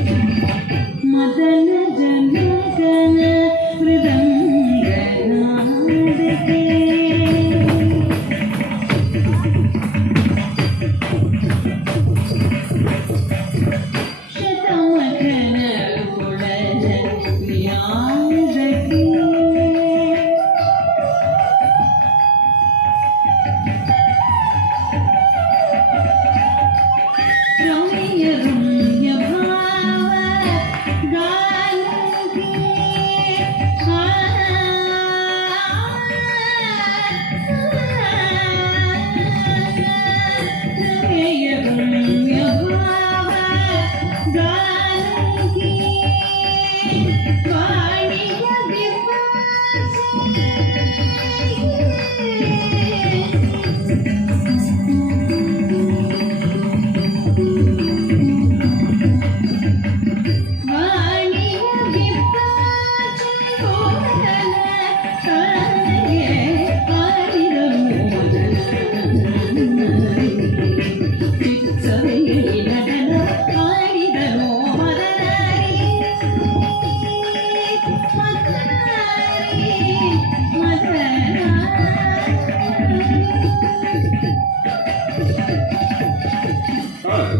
मदन जनगर